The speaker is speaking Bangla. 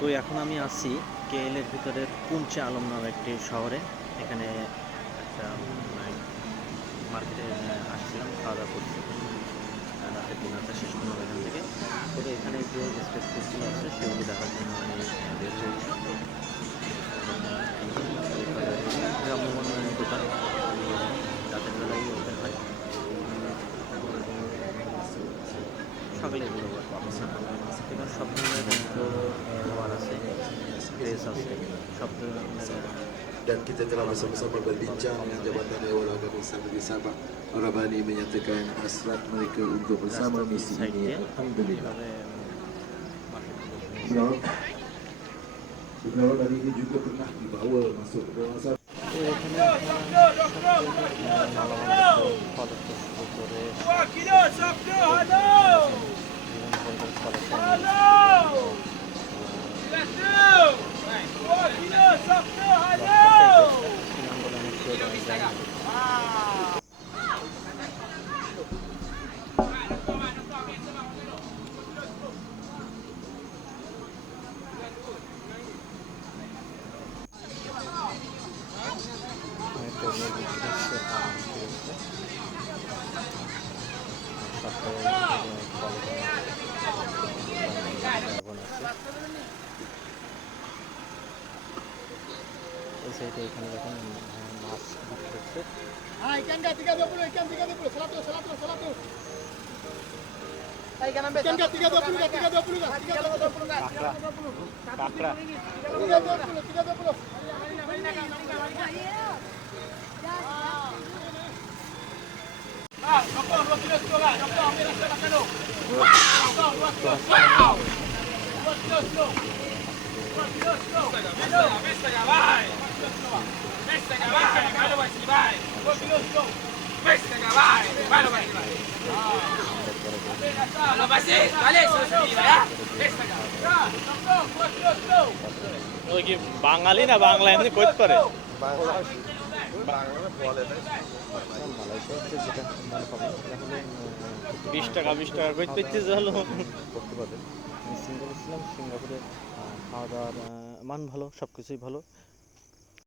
তো এখন আমি আছি কেএল এর ভিতরে পুঞ্চে আলম নামে একটি শহরে। এখানে একটা মার্কেটে আসছিলাম, খাওয়া দাওয়া করছি। রাতের ডিনারটা শেষ করলাম এখান থেকে। তো এখানে যে স্টেট ফুডগুলো আছে, সেগুলো দেখার জন্য আমি বের হয়েছি। দোকান বেলায় হয়। সকালে এগুলো dan kita telah bersama-sama berbincang dengan Jabatan Dewan Agama Islam Negeri Sabah. Rabani menyatakan hasrat mereka untuk bersama misi ini. Alhamdulillah. Sebenarnya, sebenarnya tadi ini juga pernah dibawa masuk ke dalam sana. Wakilah, sabda, hada. এই সাইডে এখানে দেখুন মাছ বিক্রি হচ্ছে Ah, ikan kat 30, ikan 30, 100, 100, 100. Ikan ambil বাঙালি না বাংলা এমনি কোচ করে বাংলা বলে না মালয়েশিয়া যেটা মানে পাবো বিশ টাকা বিশ টাকা কইতে পেতে করতে পারবেন সিঙ্গাপুর ছিলাম সিঙ্গাপুরে খাওয়া দাওয়ার মান ভালো সব কিছুই ভালো।